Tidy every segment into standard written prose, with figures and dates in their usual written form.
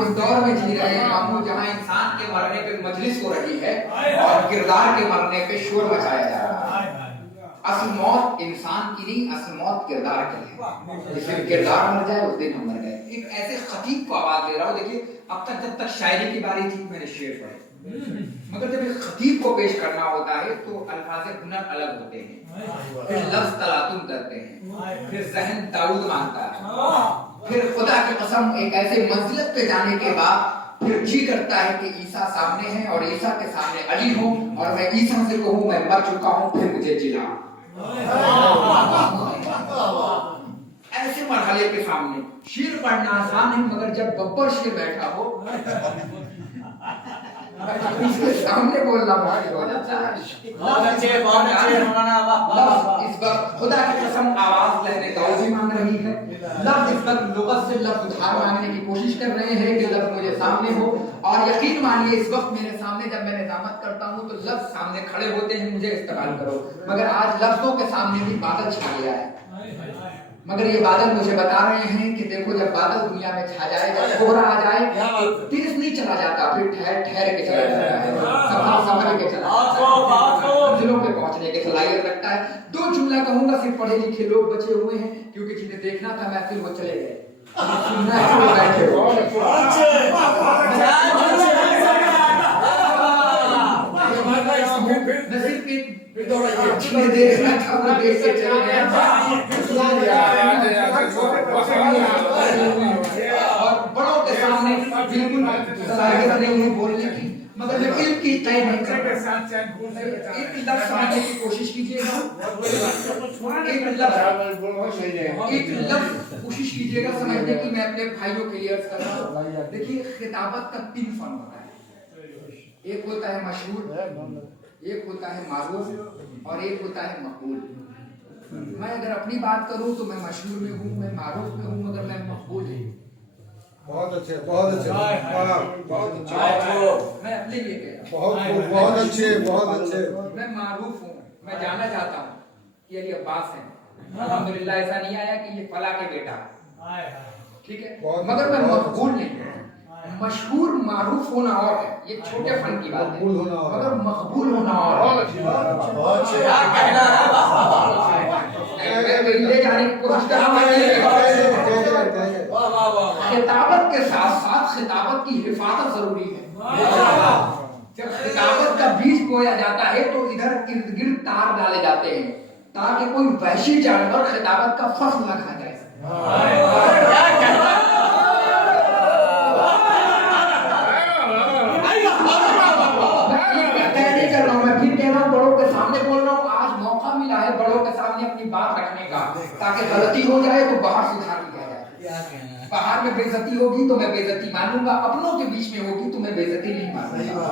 ہم اس دور میں جی رہے ہیں ماموں جہاں انسان کے مرنے پہ مجلس ہو رہی ہے اور کردار کے مرنے پہ شور مچایا جا رہا ہے. اصل موت انسان کی نہیں، اصل موت کردار کی ہے. جس دن کردار مر جائے اس دن ہم مر گئے. ایک ایسے خطیب کو آواز دے رہا ہوں. دیکھیے اب تک جب تک شاعری کی باری تھی میں نے شعر پڑھے، مگر جب ایک خطیب کو پیش کرنا ہوتا ہے تو الفاظ ہنر الگ ہوتے ہیں، پھر لفظ تلاطم کرتے ہیں، پھر ذہن تعود مانگتا ہے، پھر خدا کی قسم ایک ایسے منزلت پہ جانے کے بعد پھر جی کرتا ہے کہ عیسیٰ سامنے ہے اور عیسیٰ کے سامنے علی ہوں اور میں عیسیٰ سے کہوں میں مر چکا ہوں پھر مجھے جلا. ایسے مرحلے کے سامنے شیر پڑھنا آسان ہے، مگر جب ببر شیر بیٹھا ہو اس کے سامنے بولنا بہت اچھا ہے. اس وقت خدا کی قسم آواز لہنے تعوذ مانگ رہی ہے. لفظ اس وقت لغت سے لفظ ادھار مانگنے کی کوشش کر رہے ہیں کہ لفظ مجھے سامنے ہو. اور یقین مانیے اس وقت میرے سامنے جب میں نظامت کرتا ہوں تو لفظ سامنے کھڑے ہوتے ہیں مجھے استقبال کرو، مگر آج لفظوں کے سامنے بھی بادل چھا گیا ہے. مگر یہ بادل مجھے بتا رہے ہیں کہ دیکھو جب بادل دنیا میں چھا جائے، جب کوہرا آ جائے، تیز نہیں چلا جاتا، پھر ٹھہر ٹھہر کے چلا جاتا ہے، سنبھل کے چلا جاتا ہے، منزلوں پہ پہنچنے کی صلاحیت رکھتا ہے. دو جملہ کہوں گا، صرف پڑھے لکھے لوگ بچے ہوئے ہیں کیونکہ جنہیں دیکھنا تھا محفل وہ چلے گئے، سننا ہے وہ بیٹھے ہوئے. صرف ایک جنہیں دیکھنا تھا وہ دیکھ کے چلے گئے اور بڑوں کے سامنے بالکل صلاحیت نہیں ہے بولنے کی، مگر میں علم کی طے نہیں کرتا. ایک لفظ سمجھنے کی کوشش کیجیے گا، ایک لفظ کوشش کیجیے گا سمجھنے کی. میں اپنے بھائیوں کے لیے عرض کر رہا ہوں. دیکھیے خطابت کا 3 فن ہوتا ہے، ایک ہوتا ہے مشہور، ایک ہوتا ہے معروف اور ایک ہوتا ہے مقبول. میں اگر اپنی بات کروں تو میں مشہور میں ہوں، میں معروف میں ہوں، مگر میں مقبول ہوں. بہت اچھے، بہت اچھے، بہت اچھے، میں اپنے لیے کہہ رہا بہت بہت اچھے، بہت اچھے. میں معروف ہوں، میں جانا چاہتا ہوں کہ علی عباس ہیں. الحمدللہ ایسا نہیں آیا کہ یہ فلاں کے بیٹا، ٹھیک ہے، مگر میں مقبول نہیں ہوں. مشہور معروف ہونا اور ہے، یہ چھوٹے فن کی بات ہے، مگر مقبول ہونا اور ہے. لے جانے کی کوشش کر رہا ہوں. خطابت کے ساتھ ساتھ خطابت کی حفاظت ضروری ہے. جب خطابت کا بیج بویا جاتا ہے تو ادھر ارد گرد تار ڈالے جاتے ہیں تاکہ کوئی وحشی جانور خطابت کا فصل نہ کھا جائے. بڑوں کے سامنے بول رہا ہوں، آج موقع ملا ہے بڑوں کے سامنے اپنی بات رکھنے کا تاکہ غلطی ہو جائے تو باہر سدھار لیا جائے. باہر میں بے عزتی ہوگی تو میں بے عزتی مانوں گا، اپنوں کے بیچ میں ہوگی تو میں بے عزتی نہیں مانوں گا.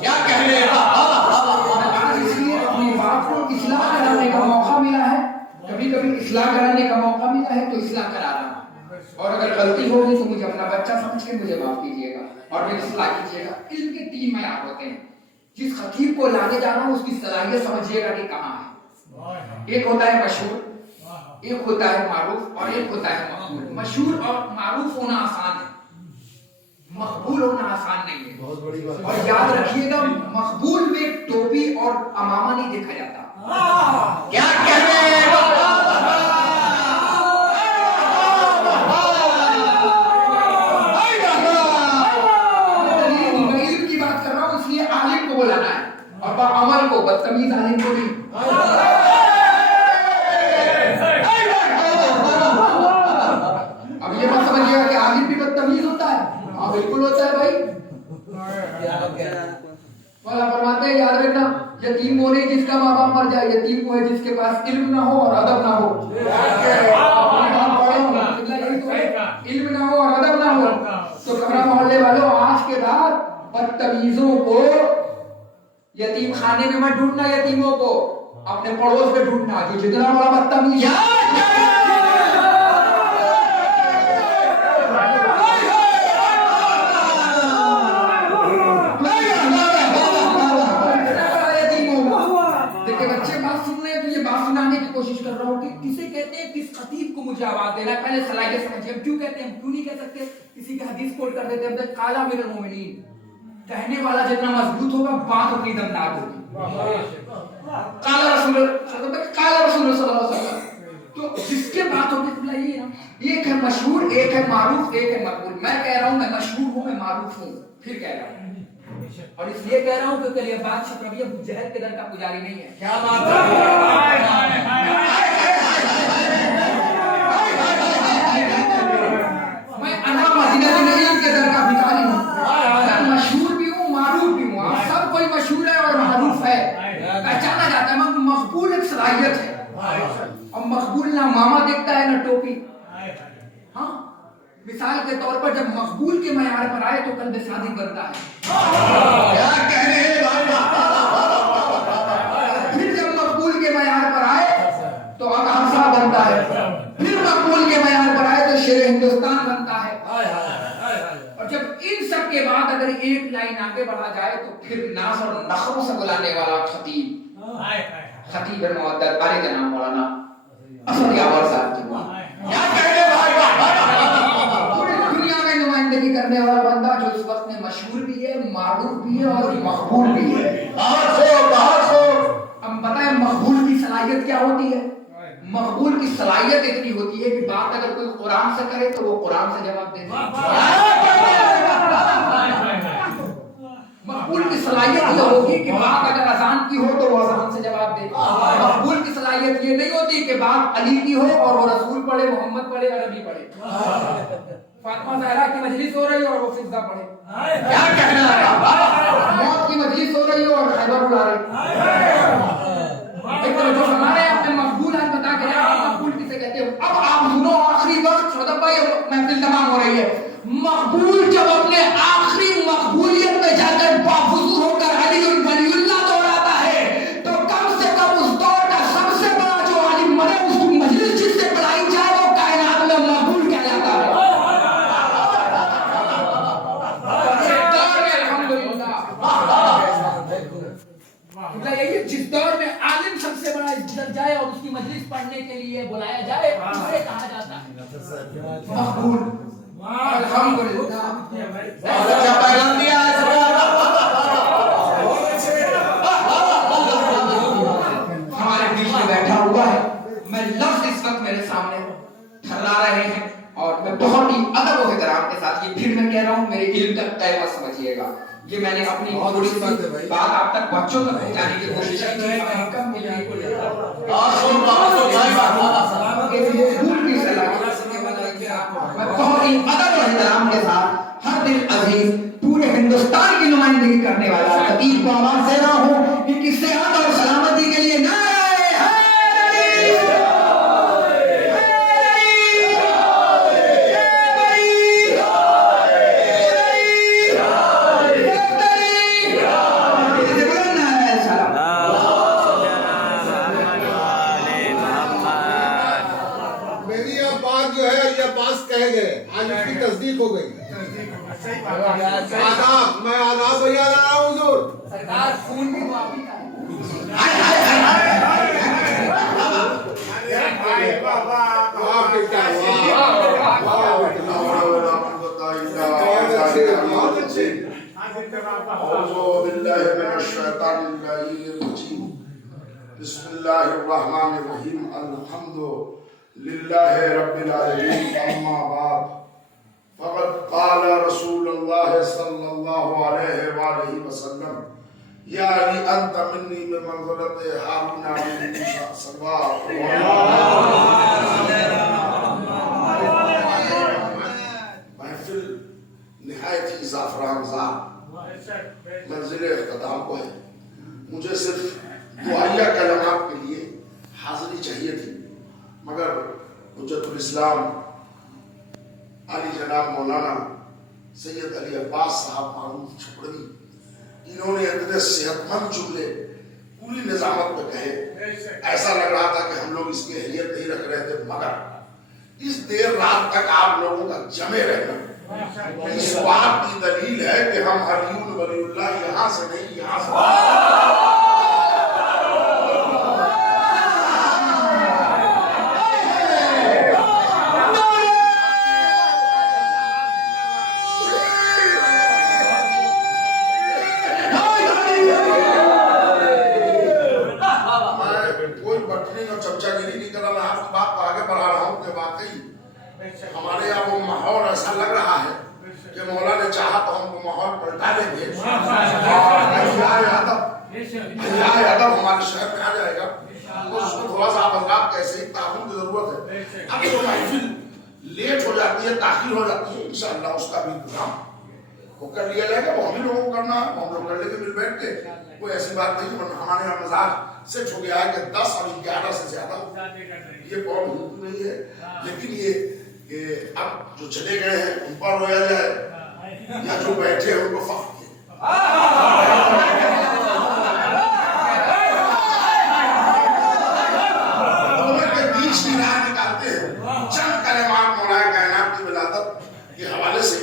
کیا کہنے آج اس لیے اپنی بات کو اصلاح کرانے کا موقع ملا ہے. کبھی کبھی اصلاح کرانے کا موقع ملا ہے تو اصلاح کرا رہا ہوں، اور اگر غلطی ہوگی تو مجھے اپنا بچہ سمجھ کے مجھے معاف کیجیے گا اور میری اصلاح کیجیے گا. علم کے 3 معیار ہوتے ہیں. جس خطیب کو لانے جانا اس کی صلاحیت سمجھیے گا کہ کہاں ہے. ایک ہوتا ہے مشہور، ایک ہوتا ہے معروف اور ایک ہوتا ہے مقبول. مشہور اور معروف ہونا آسان ہے، مقبول ہونا آسان نہیں ہے. اور یاد رکھیے گا مقبول میں ٹوپی اور امامہ نہیں دیکھا جاتا. کیا کہہ رہے ہیں؟ بولانا ہے اور عمل کو، بدتمیز عالم کو نہیں. اب یہ مت سمجھیے گا کہ عالم بھی بدتمیز ہوتا ہے. ہاں بالکل ہوتا ہے بھائی. مولا فرماتے ہیں یاد رکھنا یتیم وہ نہیں جس کا ماں باپ مر جائے، یتیم وہ ہے جس کے پاس علم نہ ہو اور ادب نہ ہو. علم نہ ہو اور ادب نہ ہو. تو کمرہ محلے والوں آج کے بعد بدتمیزوں کو یتیم خانے میں مت ڈھونڈنا، یتیموں کو اپنے پڑوس میں ڈھونڈنا جو جتنا بڑا بدتمیز دیکھیں بچے بات سن رہے ہیں تو یہ بات سنانے کی کوشش کر رہا ہوں کہ کسے کہتے ہیں، کس خطیب کو مجھے آواز دینا ہے. پہلے صلاحیت سمجھیے. کیوں کہتے ہیں، کیوں نہیں کہہ سکتے؟ کسی किसी का हदीस कोट कर देते हैं, काला मिनल मोमिनीन, कहने वाला जितना मजबूत होगा बात उतनी दमदार होगी। काला रसूल सल्लल्लाहु अलैहि वसल्लम, तो जिसके बात होगी तो यही ना, एक है मशहूर, एक है मारूफ, एक है मकबूल। मैं कह रहा हूँ मैं मशहूर हूँ, मैं मारूफ हूँ, फिर कह रहा हूँ, और इसलिए कह रहा हूँ क्योंकि ये बादशाह कभी अबू जहल के दर का पुजारी नहीं है। क्या बात है? मैं अना मदीना नबी के दर का भिखारी हूँ, मैं मशहूर भी हूँ, मारूफ भी हूँ। आप सब कोई मशहूर है और मारूफ है, पहचाना जाता है, मगर मकबूल एक सलाहियत है। और मकबूल ना मामा देखता है ना टोपी। हाँ, मिसाल के तौर पर जब मकबूल के मयार पर आए तो कल्ब सादिक बनता है। क्या कह रहे हैं भाई? फिर जब मकबूल के मयार पर आए तो अकाशा बनता है, फिर मकबूल के मयार पर आए तो शेर हिंदुस्तान बनता है। और जब इन सब के बाद अगर एक लाइन आगे बढ़ा जाए तो फिर नास और नखरों से बुलाने वाला खतीब मुअद्दल अरे जनाब मौलाना असद यावर साहब की क्या कह रहे हैं? पूरी दुनिया में नुमाइंदगी करने वाला बंदा जो इस वक्त में मशहूर भी है, मारूफ भी है और मकबूल भी है। अब बताएं मकबूल की सलाहियत क्या होती है? मकबूल की सलाहियत इतनी होती है कि बात अगर कोई कुरान से करे तो वो कुरान से जवाब दे दे। मकबूल की सलाहियत ये होगी कि बात अगर अजान की हो तो वो अजान से जवाब दे। मकबूल की सलाहियत ये नहीं होती कि बात अली की हो और वो रसूल पढ़े, मोहम्मद पढ़े, अरबी पढ़े, फातिमा ज़हरा की मजलिस हो रही हो और वो फिज़ा पढ़े। क्या कहना है? मौत की मजलिस हो रही हो और खैबर उड़ा रहे। एक तो जो हमारे अपने मकबूल हैं बता के मकबूल किसे कहते हो? अब आप सुनो, आखिरी वक्त सदब भाई महफिल तमाम हो रही है। मकबूल जब अपने आखिरी मकबूलियत में जाकर बावजूद होकर अली वलीउल्लाह दोहराता है तो कम से कम उस दौर का सबसे बड़ा जो आलिम मरे उसकी मजलिस जिससे पढ़ाई जाए वो कायनात में मकबूल कहलाता है। यही जिस दौर में आलिम सबसे बड़ा इज्जत जाए और उसकी मजलिस पढ़ने के लिए बुलाया जाए उसे कहा जाता है मकबूल। अल्हम्दुलिल्लाह, बहुत अच्छा पैगाम दिया है हमारे बीच में बैठा हुआ है। मैं लफ्ज इस वक्त मेरे सामने ठहरा रहे हैं और मैं बहुत ही अदब और एहतराम के साथ ये फिर मैं कह रहा हूँ, मेरे इल्म तक तय मत समझिएगा। ये मैंने अपनी थोड़ी सी बात आप तक बच्चों तक पहुंचाने की कोशिश की है। मैं बहुत ही अदब और एहतराम के साथ हर दिल अजीज पूरे हिंदुस्तान की नुमाइंदगी करने वाला खतीब को आवाज दे रहा हूँ इनकी सेहत और सलामती के लिए नारे आज उसकी तस्दीक हो गई। आदाब, मैं आदाब बजा रहा हूँ हुजूर। सरकार खून भी माफी का बिस्मिल्लाहिर्रहमानिर्रहीम अल्हम्दुलिल्लाहि रब्बिल आलमीन अम्मा बाद फ़क़द क़ाल रसूलुल्लाह सल्लल्लाहु अलैहि वालैहि वसल्लम या अली अंत मिन्नी बिमंज़िलति हारून मिन मूसा सल्लल्लाहु महफिल निहायत ही ज़ाफ़रानज़ा मंज़िल इख्तिताम को है। मुझे सिर्फ दुआया कलमात के लिए हाज़िरी चाहिए थी, मगर हुज्जतुल इस्लाम अली जनाब मौलाना सैयद अली अब्बास साहब मारूफ छपड़ी इन्होंने इतने सेहतमंद जुमले पूरी निजामत में कहे, ऐसा लग रहा था कि हम लोग इसकी अहलियत नहीं रख रहे थे, मगर इस देर रात तक आप लोगों का जमे रहना इस बात की दलील है कि हम अलीउल वलीउल्लाह यहाँ से नहीं यहाँ से کہا ہے کہ مولا نے چاہا تو ہم کو ماحول پلٹا دیں گے، ادب ہمارے شہر میں آ جائے گا، تو اس میں تھوڑا سا حضرات کیسے ہی تعاون کی ضرورت ہے۔ اب جو محفل لیٹ ہو جاتی ہے، تاخیر ہو جاتی ہے، انشاءاللہ اس کا بھی انتظام وہ کر لیا جائے گا، وہ ہم ہی لوگوں کو کرنا ہے، ہم لوگ کر لیں گے مل بیٹھ کے۔ کوئی ایسی بات نہیں، ہمارے یہاں مزاج سیٹ ہو گیا ہے کہ 10 اور 11 سے زیادہ یہ قوم ہندو نہیں ہے، لیکن یہ کہ اب جو چلے گئے ہیں ان پر رویا جائے یا جو بیٹھے ہیں ان کو فخر کیے۔ دونوں کے بیچ کی راہ نکالتے ہیں، چند کلمات مولا کائنات کی ولادت کے حوالے سے،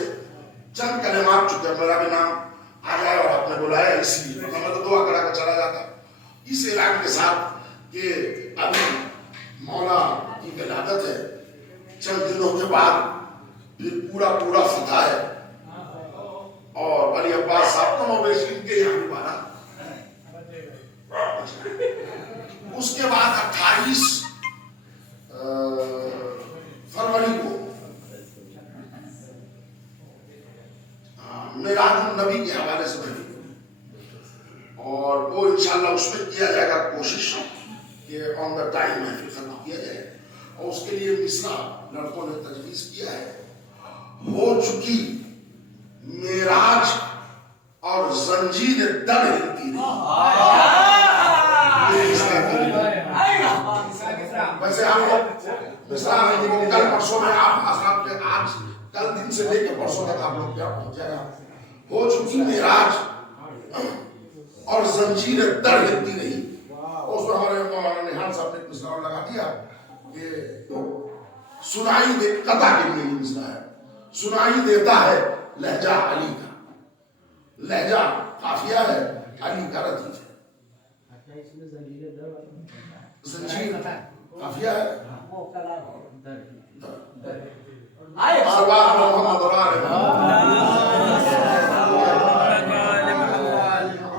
چند کلمات چونکہ میرا بھی نام آ جائے اور آپ نے بلایا اس لیے میں تو دعا کرا کے چلا جاتا اس اعلان کے ساتھ کہ ابھی مولا کی ولادت ہے، چند دنوں کے بعد پھر پورا فتح ہے، اور علی عباس صاحب تو مویشی ان کے یہاں بھی بارہ، اس کے بعد 28 فروری کو میراج النبی کے حوالے سے بنی، اور وہ انشاءاللہ اس میں کیا جائے گا کوشش کہ آن دا ٹائم محفل ختم کیا جائے، اور اس کے لیے مصرع لڑکوں نے تجویز کیا ہے، ہو چکی میراج اور زنجیر در ہلتی رہی۔ ویسے ہم لوگ مصرع کل پرسوں میں آپ حضرات کے آج کل دن سے لے کے پرسوں تک آپ لوگ کیا پہنچ جائے گا، ہو چکی میراج اور زنجیر در ہلتی رہی، اس میں ہمارے مولانا نہال صاحب نے مصرع لگا دیا کہ سنائی دے، قطع کے لیے یہ مصرع ہے، سنائی دیتا ہے لہجہ علی کا، لہجہ قافیہ ہے، علی کا ردیف ہے، زنجیر قافیہ ہے،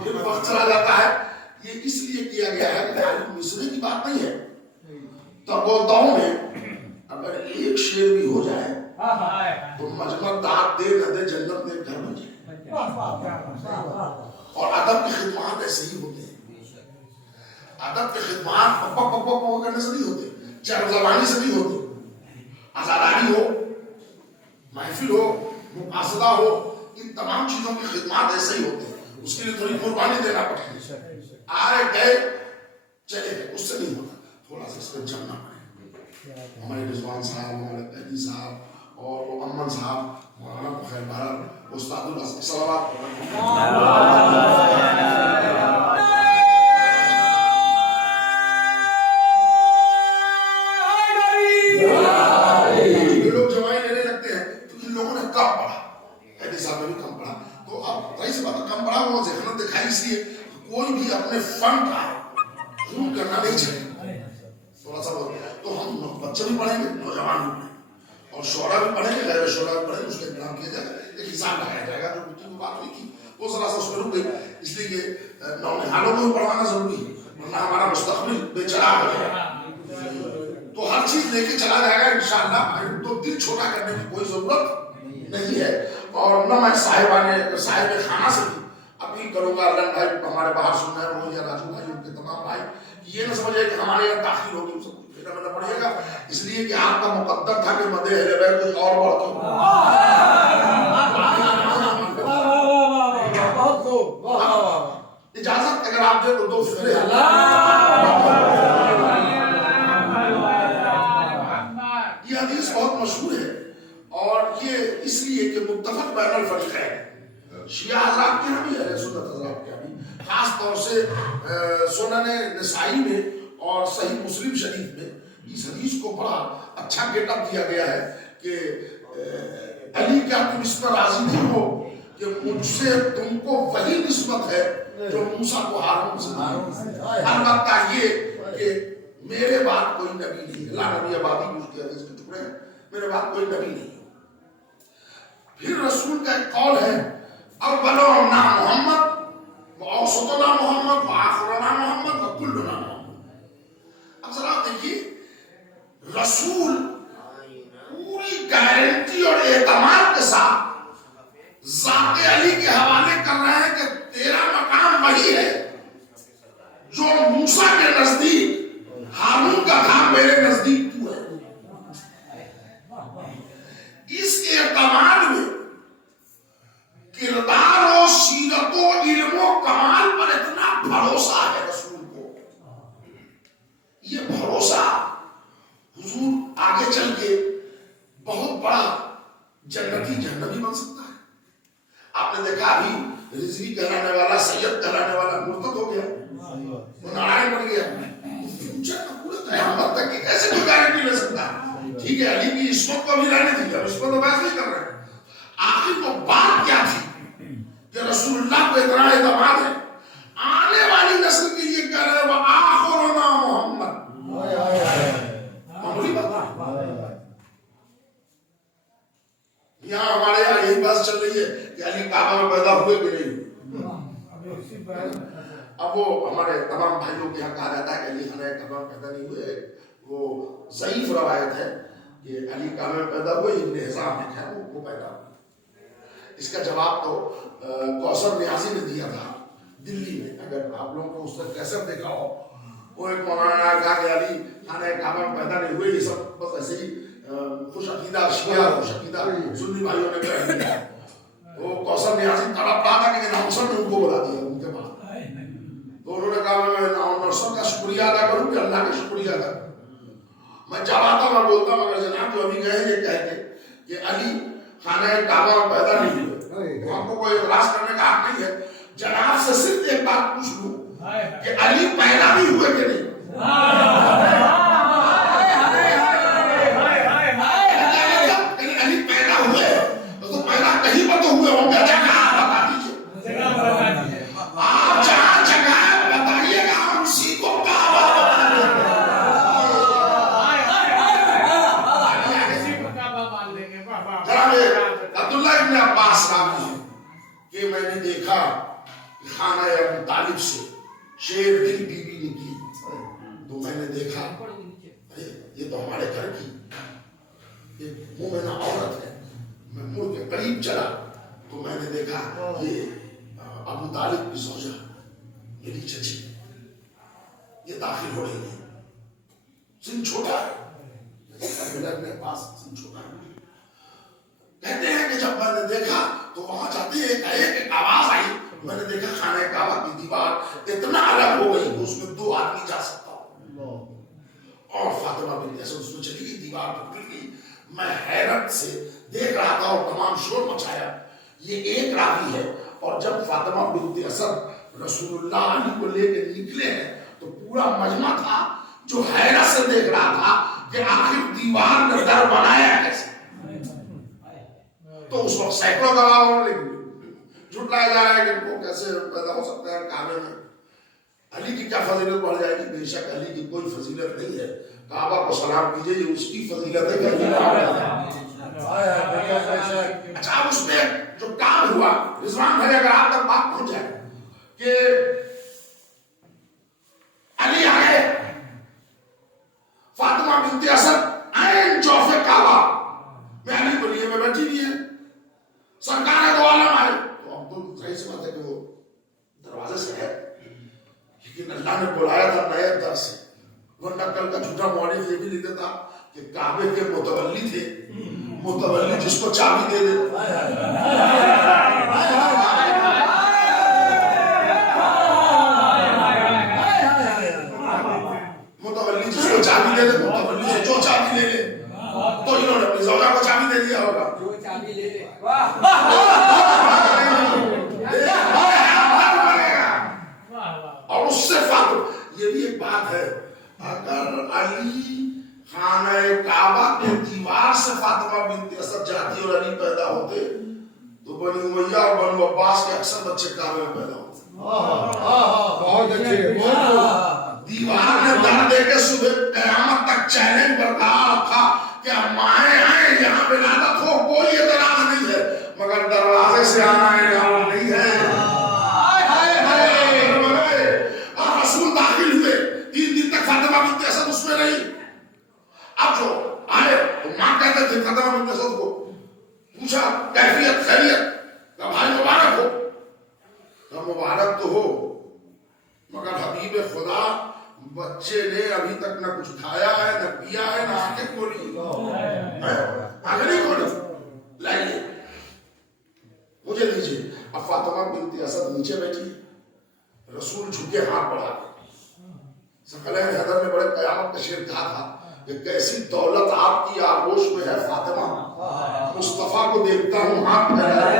پھر وقت چلا جاتا ہے، یہ اس لیے کیا گیا ہے کہ مصرے کی بات نہیں ہے، ترغوتاؤں میں اگر ایک شعر بھی ہو جائے تو مجمع داد دے نہ دے جنت میں گھر بن جائے، اور ادب کی خدمات ایسے ہی ہوتے ہیں، ادب کی خدمات پپا کرنے سے نہیں ہوتے، چہر زبانی سے نہیں ہوتے، آزاداری ہو، محفل ہو، مقاصدہ ہو، ان تمام چیزوں کی خدمات ایسے ہی ہوتے ہیں، اس کے لیے تھوڑی قربانی دینا پڑتی ہے، آئے گئے چلے گئے اس سے نہیں ہوتا، تھوڑا سا اس پہ جمنا پڑے۔ ہمارے رضوان صاحب، ہمارے قیدی صاحب اور وہ امن صاحب، مولانا خیر بہار، استاد الحسن صلوات یہ لوگ جوائیں لینے لگتے ہیں تو ان لوگوں نے کم پڑھا، قیدی صاحب نے بھی کم پڑھا، تو اب رئیس بات کم پڑھا وہ ذہنت دکھائی، اس لیے کوئی بھی اپنے فن کا خون کرنا نہیں چاہیے، تھوڑا سا تو ہم بچے بھی پڑھیں گے، نوجوان بھی پڑھیں گے، اور شعرا بھی پڑھیں گے، غیر شعرا بھی پڑھیں گے، اس کا انتظام کیا جائے گا، ایک حساب لگایا جائے گا، جو مٹی کو بات ہوئی تھی وہ ذرا سا اس میں رک گئی، اس لیے کہ نونہالوں کو پڑھوانا ضروری ہے، ورنہ ہمارا مستقبل بے چراغ ہو جائے گا، تو ہر چیز لے کے چلا جائے گا انشاءاللہ، تو دل چھوٹا کرنے کی کوئی ضرورت نہیں ہے، اور نہ میں صاحب خانہ سے بھی اپیل کروں گا، اللہ بھائی ہمارے باہر سن رہے ہوں یا راجو بھائی ان کے تمام بھائی، یہ نہ سمجھے کہ ہمارے یہاں تاخیر ہوگی، سب کچھ پھیرا ملنا پڑے گا، اس لیے کہ آپ کا مقدر تھا کہ مدح اہل بیت کچھ اور بڑھ کے اجازت اگر آپ دے تو دو فکرے یہ حدیث بہت مشہور ہے، اور یہ اس لیے کہ متفق بین الفریقین، شیعہ حضرات کے یہاں بھی ہے، سنت حضرات کے یہاں بھی، خاص طور سے سنن نسائی میں اور صحیح مسلم شریف میں اس حدیث کو بڑا اچھا گیٹ اپ دیا گیا ہے کہ علی کیا تم اس پر راضی نہیں ہو کہ مجھ سے تم کو وہی نسبت ہے جو موسیٰ کو ہارون سے، البتہ یہ کہ میرے بعد کوئی نبی نہیں، اللہ نبی آبادی بھی اس کے حدیث کے ٹکڑے ہیں، میرے بعد کوئی نبی نہیں۔ پھر رسول کا ایک قول ہے، اولنا محمد واوسطنا محمد واخرنا محمد وکلنا محمد۔ اب ذرا دیکھیے، رسول پوری گارنٹی اور اعتماد کے ساتھ आपने देखा अभी रिजवी कहलाने वाला, सैयद कहलाने वाला मुर्तद हो गया, वो नारायण बन गया। फ्यूचर का पूरा कयामत तक की कैसे कोई गारंटी ले सकता है? ठीक है, अली की इस्मत को भी रहने दीजिए, इसको तो बहस नहीं कर रहे हैं। आखिर तो बात क्या थी कि रसूलुल्लाह को इतना एतमाद है, आने वाली नस्ल के लिए कह रहे वो आखिरुना मोहम्मद। मामूली बात यहाँ हमारे यहाँ यही बात चल रही है कि अली काबा में पैदा हुए कि नहीं। अब वो हमारे तमाम भाइयों के यहाँ कहा जाता है कि अली खाना काबा में पैदा नहीं हुए, वो ज़ईफ रवायत है कि अली काबा में पैदा हुए, इब्न हिज़ाम ने कहा वो पैदा हुए। इसका जवाब तो कौसर नियाज़ी ने दिया था दिल्ली में, अगर आप लोगों को उसका कैसे देखा हो। वो एक मौलाना ने कहा कि अली खाना काबा में पैदा नहीं हुए, ये सब बस ऐसे ही खुश अकीदा शिया खुश अकीदा सुन्नी भाइयों ने कह दिया। वो कौसर नियाज़ी तड़प रहा था कि नौसर ने उनको बुला दिया उनके पास, तो उन्होंने कहा मैं नौसर का शुक्रिया अदा करूं कि अल्लाह का शुक्रिया अदा करूं। मैं जब आता मैं बोलता मगर जनाब जो अभी गए ये कह के कि अली खाना काबा में पैदा नहीं हुए, हमको कोई इतराज करने का हक नहीं है। जनाब से सिर्फ एक बात पूछ लूं कि अली पैदा भी हुए कि नहीं? अली पैदा हुए तो पैदा कहीं पर तो हुए होंगे, जगह बता दीजिए। आप जहाँ जगह बताइएगा हम उसी को काबा अब्दुल्ला इब्न अब्बास रावी कि मैंने देखा कि खाना अबू तालिब से शेर की बीवी निकली, तो मैंने देखा अरे ये तो हमारे घर की मोमिना औरत है। मैं मुड़ के करीब चला तो मैंने देखा ये अबू तालिब की ज़ौजा मेरी चची ये दाखिल हो रही है, सिन छोटा है, अपने पास सिन छोटा है। कहते हैं कि जब मैंने देखा तो वहां जाते एक आवाज आई, मैंने देखा खाने काबा की दीवार इतना अलग हो गई कि उसमें 2 आदमी जा सकता हो, और फातिमा बिन असद उसमें चली गई, दीवार टूट गई। मैं हैरत से देख रहा था और तमाम शोर मचाया। ये एक रावी है, और जब फातिमा बिन असद रसूलुल्लाह अली को लेकर निकले हैं तो पूरा मजमा था जो हैरत से देख रहा था कि आखिर दीवार ने दर बनाया कैसे। तो उस वक्त सैकड़ों गवाह झुटलाया जा रहा है कि इनको कैसे पैदा हो सकता है काबे में। अली की क्या फजीलत बढ़ जाएगी? बेशक अली की कोई फजीलत नहीं है, काबा को सलाम कीजिए, ये उसकी फजीलत है। अच्छा, उसमें जो काम हुआ रिजवान भाई, अगर आप तक बात पहुंच जाए कि अली आए, फातिमा बिनते असद ऐन चौफे काबा में अली को लिए में बैठी हुई है, सरकार दो आलम आए। तो अब तो सही सी बात है कि वो दरवाजे से है, लेकिन अल्लाह ने बुलाया था नए दर से, वरना कल का झूठा मौलिक ये भी लिख देता कि काबे के मुतवल्ली थे, मुतवल्ली जिसको चाबी दे दे। मुतवल्ली जिसको चाबी दे दे, मुतवल्ली से जो चाबी ले ले, तो इन्होंने अपनी ज़ौजा को चाबी दे दिया होगा। जो चाबी ले ले और उससे फातिमा, ये भी एक बात है, अगर अली खाना काबा के दीवार से फातिमा बिनते असद जाती और अली पैदा होते तो बनी उमैया और बनु अब्बास के अक्सर बच्चे काबे में पैदा होते। बहुत अच्छे। दीवार ने दर दे के सुबह कयामत तक चैलेंज बरकरार रखा कि माए आए यहाँ विलादत हो, कोई एतराज नहीं है, मगर दरवाजे से आना है नहीं है। रसूल दाखिल हुए, 3 दिन तक फातिमा बिनते असद उसमें रही। अब जो आए तो मां कहते थे फातिमा बिनते असद को, पूछा कैफियत खैरियत, भाई मुबारक हो। मुबारक तो हो, मगर हबीब खुदा बच्चे ने अभी तक न कुछ खाया है, न पिया है, न आंखें खोली, आंखें नहीं खोली, लाइए मुझे लीजिए। अब फातिमा बिनते असद नीचे बैठी, रसूल झुके हाथ बढ़ा के, सकलैन हैदर ने बड़े कयामत का शेर कहा था कि कैसी दौलत आपकी आगोश में है फातिमा, मुस्तफा को देखता हूँ हाथ फैलाए।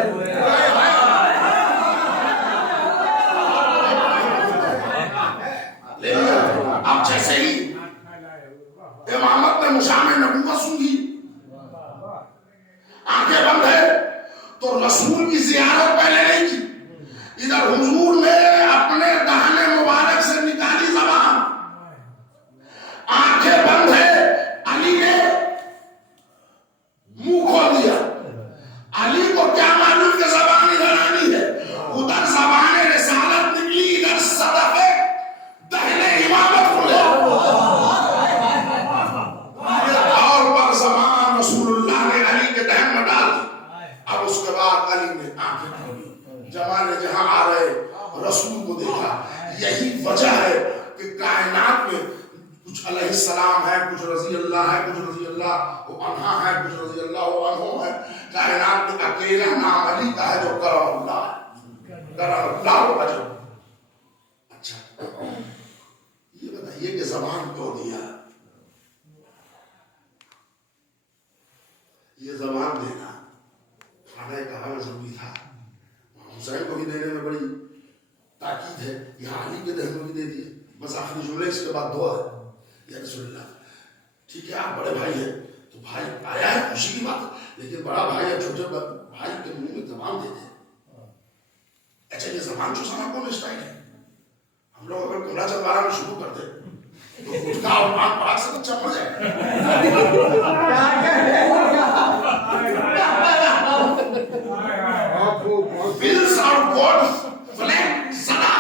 रसूल की जियारत पहले नहीं की, इधर हुजूर ने अपने दाहिने मुबारक से निकाली ज़बान, आंखें बंद है, अली ने मुंह खोल दिया। अली को क्या मालूम कि ज़बान इधर आनी है, उधर ज़बान रिसालत निकली, इधर सदक़े दाहिने इमामत खुले और पर ज़बान रसूलुल्लाह ने अली के दहन में डाल दी। अब उसके बाद अली ने आंखें खोली, जमाने जहां आ रहे रसूल को देखा। यही वजह है कि कायनात में कुछ अलैहिस्सलाम है, कुछ रज़ी अल्लाह है, कुछ रज़ी अल्लाह अन्हा है, कुछ रज़ी अल्लाह अन्हु है। कायनात में अकेला नाम अली का है जो करमुल्लाह है, करमुल्लाह वजह। अच्छा, ये बताइए कि ज़बान क्यों दिया? ये ज़बान देना खाने का हमें जरूरी था, हुसैन को भी देने में बड़ी ताकीद है, यहाँ अली के दहन में भी दे दिए। बस आखिरी जुमले इसके बाद दुआ है, या रसूलुल्लाह ठीक है आप बड़े भाई हैं तो भाई आया है खुशी की बात है, लेकिन बड़ा भाई या छोटे भाई के मुंह में ज़बान दे दे। अच्छा ये ज़बान चूसना कौन स्टाइल है? हम लोग अगर घोड़ा चलवाना में शुरू कर दे तो गुटखा और पान पराग से बच्चा मर Wills are God, flank, sada,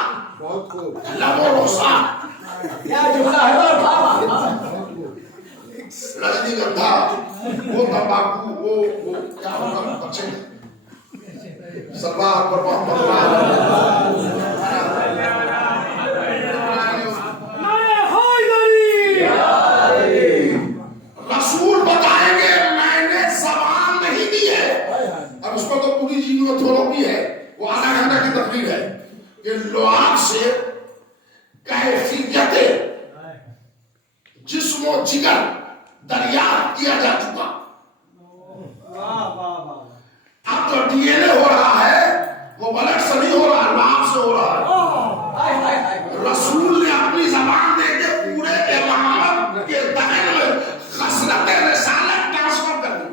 lamorosa, रजनीगंधा, वो तंबाकू, वो क्या होगा बच्चे सलवार पर रसूल बताएंगे मैंने ज़बान नहीं दी है। अब उसको तो पूरी जीनोथोलॉजी है, वो आधा घंटा की तकरीर है कि लुआब से कैफियत जिस्म और जिगर दरियाफ्त किया जा चुका। अब तो डीएनए हो रहा है, वो ब्लड से नहीं हो रहा, लुआब से हो रहा है। रसूल ने अपनी ज़बान देके पूरे इमामत के दहन में खसलत रिसालत ट्रांसफर कर दी।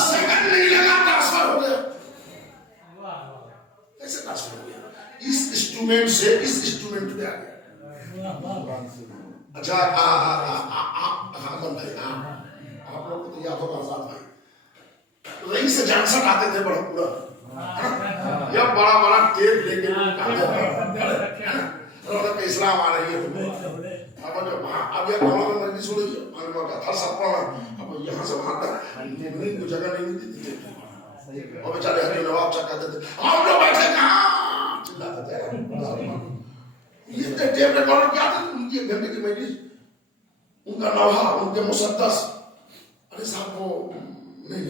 सेकंड नहीं लगा ट्रांसफर हो गया। कैसे ट्रांसफर हो गया? इस इंस्ट्रूमेंट से इस इंस्ट्रूमेंट पे आ गया। अच्छा आप लोग को तो याद होगा आजाद भाई रईस जॉनसन आते थे बड़ा पूरा, या बड़ा बड़ा टेप लेके इस्लाम आ रही है अब ये कौन में मजलिस हो रही है हर सपना अब यहाँ से वहां तक को जगह नहीं मिलती थी और बेचारे हरी नवाब चा कहते थे हम लोग बैठे कहाँ चिल्लाते थे। ये टेप रिकॉर्डर क्या थे उनकी एक घंटे की मजलिस, उनका नौहा उनके मुसद्दस, अरे साहब वो नहीं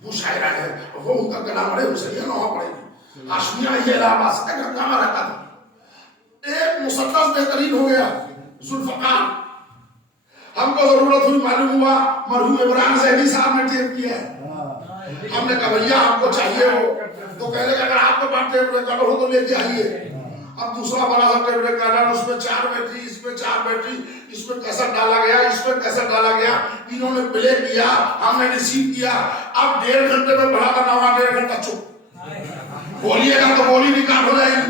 वो शायरा है वो उनका कलाम अरे हुसैनिया नौहा पड़ेगी हाशमिया ये इलाहाबाद से गंगा में रहता था। एक मुसद्दस बेहतरीन हो गया जुल्फकार, हमको जरूरत हुई मालूम हुआ मरहूम इब्राहिम ज़ैदी साहब ने टेप किया है। हमने कहा भैया हमको चाहिए वो, तो कहने लगा अगर आपके पास टेप रिकॉर्डर हो तो लेके आइए। अब दूसरा बड़ा सा टेप रिकॉर्डर, उसमें 4 बैटरी, इसमें 4 बैटरी, इसमें कैसेट डाला गया, इसमें कैसेट डाला गया, इन्होंने प्ले किया, हमने रिसीव किया। अब 1.5 घंटे में बढ़ा था नवा 1.5 घंटा चुप, बोलिएगा तो बोली रिकॉर्ड हो जाएगी,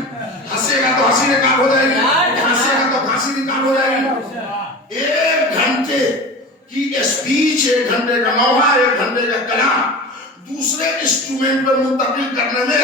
हंसेगा तो हंसी रिकॉर्ड हो जाएगी, हंसेगा तो हंसी रिकॉर्ड हो जाएगी। 1 घंटे की स्पीच, 1 घंटे का नौहा, 1 घंटे का कलाम दूसरे इंस्ट्रूमेंट पर मुंतकिल करने में